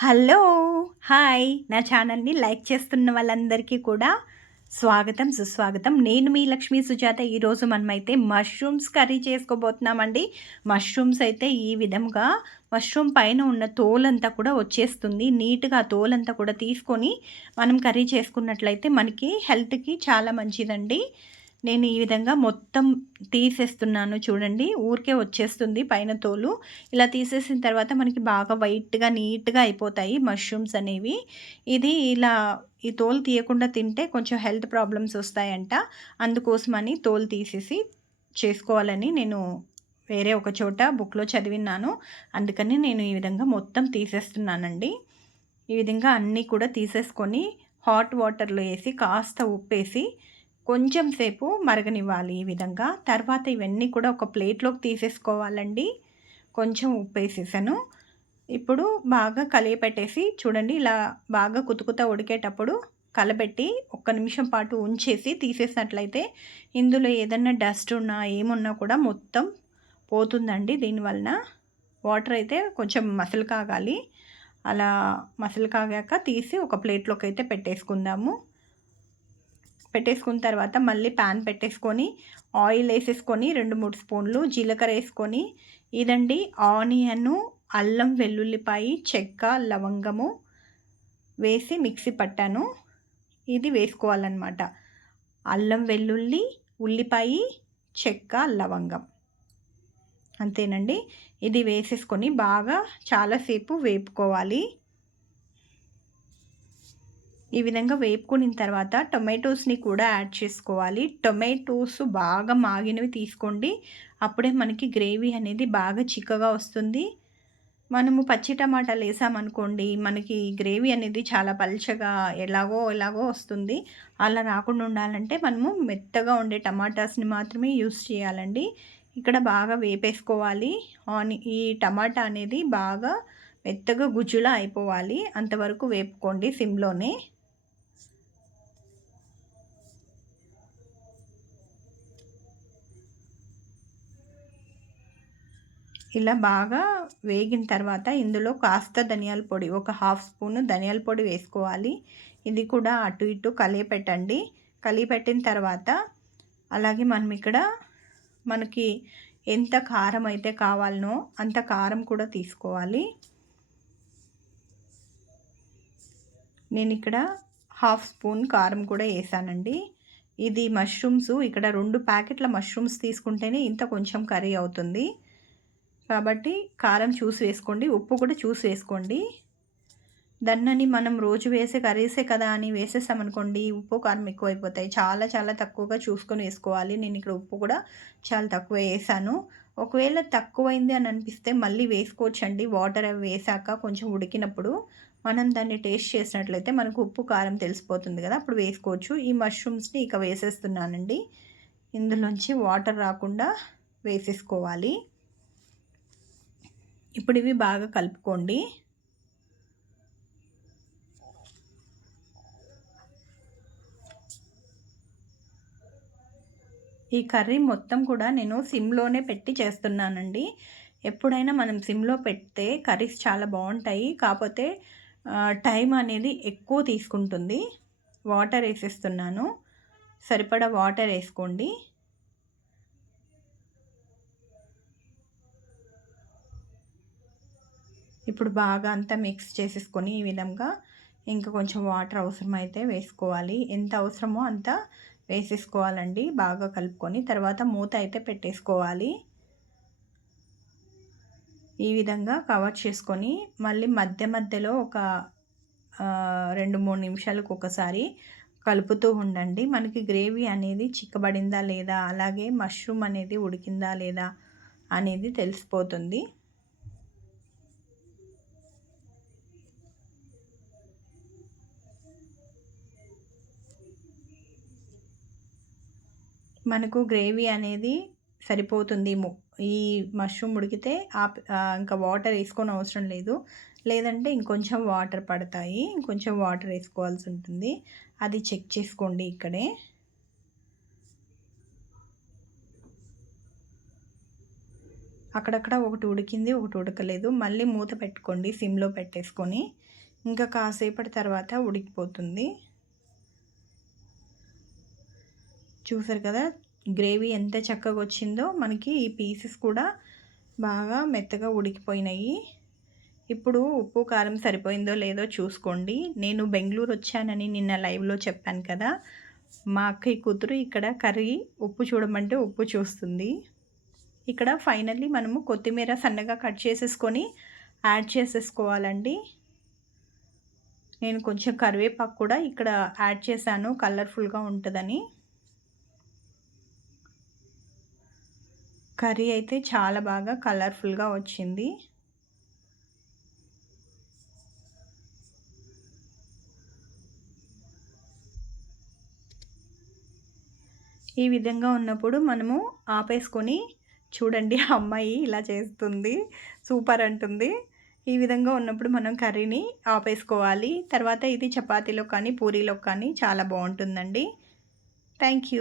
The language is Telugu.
Hello hi. నా ఛానల్ని లైక్ చేస్తున్న వాళ్ళందరికీ కూడా స్వాగతం సుస్వాగతం. నేను మీ లక్ష్మీ సుజాత. ఈరోజు మనమైతే మష్రూమ్స్ కర్రీ చేసుకోబోతున్నామండి. మష్రూమ్స్ అయితే ఈ విధంగా మష్రూమ్ పైన ఉన్న తోలంతా కూడా వచ్చేస్తుంది. నీట్గా తోలంతా కూడా తీసుకొని మనం కర్రీ చేసుకున్నట్లయితే మనకి హెల్త్కి చాలా మంచిదండి. నేను ఈ విధంగా మొత్తం తీసేస్తున్నాను చూడండి. ఊరికే వచ్చేస్తుంది పైన తోలు. ఇలా తీసేసిన తర్వాత మనకి బాగా వైట్గా నీట్గా అయిపోతాయి మష్రూమ్స్ అనేవి. ఇది ఇలా ఈ తోలు తీయకుండా తింటే కొంచెం హెల్త్ ప్రాబ్లమ్స్ వస్తాయంట. అందుకోసమని తోలు తీసేసి చేసుకోవాలని నేను వేరే ఒక చోట బుక్లో చదివినాను అందుకని నేను ఈ విధంగా మొత్తం తీసేస్తున్నానండి. ఈ విధంగా అన్నీ కూడా తీసేసుకొని హాట్ వాటర్లో వేసి కాస్త ఉప్పేసి కొంచెం సేపు మరగనివ్వాలి ఈ విధంగా. తర్వాత ఇవన్నీ కూడా ఒక ప్లేట్లోకి తీసేసుకోవాలండి. కొంచెం ఉప్పు వేసేసాను ఇప్పుడు బాగా కలియపెట్టేసి చూడండి ఇలా బాగా కుతుకుత ఉడికేటప్పుడు కలబెట్టి ఒక్క నిమిషం పాటు ఉంచేసి తీసేసినట్లయితే ఇందులో ఏదన్నా డస్ట్ ఉన్నా ఏమున్నా కూడా మొత్తం పోతుందండి. దీనివలన వాటర్ అయితే కొంచెం మసలు కాగాలి అలా మసలు కాగాక తీసి ఒక ప్లేట్లోకి అయితే పెట్టేసుకుందాము. పెట్టేసుకున్న తర్వాత మళ్ళీ ప్యాన్ పెట్టేసుకొని ఆయిల్ వేసేసుకొని రెండు మూడు స్పూన్లు జీలకర్ర వేసుకొని ఇదండి ఆనియన్ అల్లం వెల్లుల్లిపాయి చెక్క లవంగము వేసి మిక్సీ పట్టాను. ఇది వేసుకోవాలన్నమాట. అల్లం వెల్లుల్లి ఉల్లిపాయ చెక్క లవంగం. అంతేనండి. ఇది వేసేసుకొని బాగా చాలాసేపు వేపుకోవాలి. ఈ విధంగా వేపుకున్న తర్వాత టొమాటోస్ని కూడా యాడ్ చేసుకోవాలి. టొమాటోస్ బాగా మాగినవి తీసుకోండి. అప్పుడే మనకి గ్రేవీ అనేది బాగా చిక్కగా వస్తుంది. మనము పచ్చి టమాటాలు వేసామనుకోండి మనకి గ్రేవీ అనేది చాలా పల్చగా ఎలాగో ఎలాగో వస్తుంది. అలా రాకుండా ఉండాలంటే మనము మెత్తగా ఉండే టమాటాస్ని మాత్రమే యూస్ చేయాలండి. ఇక్కడ బాగా వేపేసుకోవాలి. ఆని ఈ టమాటా అనేది బాగా మెత్తగా గుజ్జులా అయిపోవాలి. అంతవరకు వేపుకోండి సిమ్లోనే. ఇలా బాగా వేగిన తర్వాత ఇందులో కాస్త ధనియాల పొడి ఒక హాఫ్ స్పూన్ ధనియాల పొడి వేసుకోవాలి. ఇది కూడా అటు ఇటు కలియపెట్టండి. కలియపెట్టిన తర్వాత అలాగే మనం ఇక్కడ మనకి ఎంత కారం అయితే కావాలనో అంత కారం కూడా తీసుకోవాలి. నేను ఇక్కడ హాఫ్ స్పూన్ కారం కూడా వేసానండి. ఇది మష్రూమ్స్ ఇక్కడ రెండు ప్యాకెట్ల మష్రూమ్స్ తీసుకుంటేనే ఇంత కొంచెం కర్రీ అవుతుంది. కాబట్టి కారం చూసి వేసుకోండి ఉప్పు కూడా చూసి వేసుకోండి. దన్నని మనం రోజు వేసే కర్రీసే కదా అని వేసేసామనుకోండి ఉప్పు కారం ఎక్కువైపోతాయి. చాలా చాలా తక్కువగా చూసుకొని వేసుకోవాలి. నేను ఇక్కడ ఉప్పు కూడా చాలా తక్కువ వేసాను. ఒకవేళ తక్కువైంది అని అనిపిస్తే మళ్ళీ వేసుకోవచ్చండి. వాటర్ అవి వేసాక కొంచెం ఉడికినప్పుడు మనం దాన్ని టేస్ట్ చేసినట్లయితే మనకు ఉప్పు కారం తెలిసిపోతుంది కదా అప్పుడు వేసుకోవచ్చు. ఈ మష్రూమ్స్ని ఇక వేసేస్తున్నానండి. ఇందులోంచి వాటర్ రాకుండా వేసేసుకోవాలి. ఇప్పుడు ఇవి బాగా కలుపుకోండి. ఈ కర్రీ మొత్తం కూడా నేను సిమ్లోనే పెట్టి చేస్తున్నానండి. ఎప్పుడైనా మనం సిమ్లో పెడితే కర్రీస్ చాలా బాగుంటాయి. కాకపోతే టైం అనేది ఎక్కువ తీసుకుంటుంది. వాటర్ వేసేస్తున్నాను. సరిపడా వాటర్ వేసుకోండి. ఇప్పుడు బాగా అంతా మిక్స్ చేసేసుకొని ఈ విధంగా ఇంకా కొంచెం వాటర్ అవసరమైతే వేసుకోవాలి. ఎంత అవసరమో అంత వేసేసుకోవాలండి. బాగా కలుపుకొని తర్వాత మూత అయితే పెట్టేసుకోవాలి. ఈ విధంగా కవర్ చేసుకొని మళ్ళీ మధ్య మధ్యలో ఒక రెండు మూడు నిమిషాలకు ఒకసారి కలుపుతూ ఉండండి. మనకి గ్రేవీ అనేది చిక్కబడిందా లేదా అలాగే మష్రూమ్ అనేది ఉడికిందా లేదా అనేది తెలిసిపోతుంది. మనకు గ్రేవీ అనేది సరిపోతుంది. ఈ మష్రూమ్ ఉడికితే ఇంకా వాటర్ వేసుకొని అవసరం లేదు. లేదంటే ఇంకొంచెం వాటర్ పడతాయి. ఇంకొంచెం వాటర్ వేసుకోవాల్సి ఉంటుంది. అది చెక్ చేసుకోండి ఇక్కడే. అక్కడక్కడ ఒకటి ఉడికింది ఒకటి ఉడకలేదు. మళ్ళీ మూత పెట్టుకోండి సిమ్లో పెట్టేసుకొని. ఇంకా కాసేపటి తర్వాత ఉడికిపోతుంది. చూసారు కదా? గ్రేవీ ఎంత చక్కగా వచ్చిందో మనకి ఈ పీసెస్ కూడా బాగా మెత్తగా ఉడికిపోయినాయి. ఇప్పుడు ఉప్పు కారం సరిపోయిందో లేదో చూసుకోండి. నేను బెంగళూరు వచ్చానని నిన్న లైవ్లో చెప్పాను కదా? మా అక్కయ్య కూతురు ఇక్కడ కర్రీ ఉప్పు చూడమంటే ఉప్పు చూస్తుంది. ఇక్కడ ఫైనల్లీ మనము కొత్తిమీర సన్నగా కట్ చేసేసుకొని యాడ్ చేసేసుకోవాలండి. నేను కొంచెం కరివేపాకు కూడా ఇక్కడ యాడ్ చేశాను కలర్ఫుల్గా ఉంటుందని. కర్రీ అయితే చాలా బాగా కలర్ఫుల్గా వచ్చింది. ఈ విధంగా ఉన్నప్పుడు మనము ఆపేసుకొని చూడండి అమ్మాయి ఇలా చేస్తుంది సూపర్ అంటుంది. ఈ విధంగా ఉన్నప్పుడు మనం కర్రీని ఆపేసుకోవాలి. తర్వాత ఇది చపాతీలో కానీ పూరీలో కానీ చాలా బాగుంటుందండి. Thank you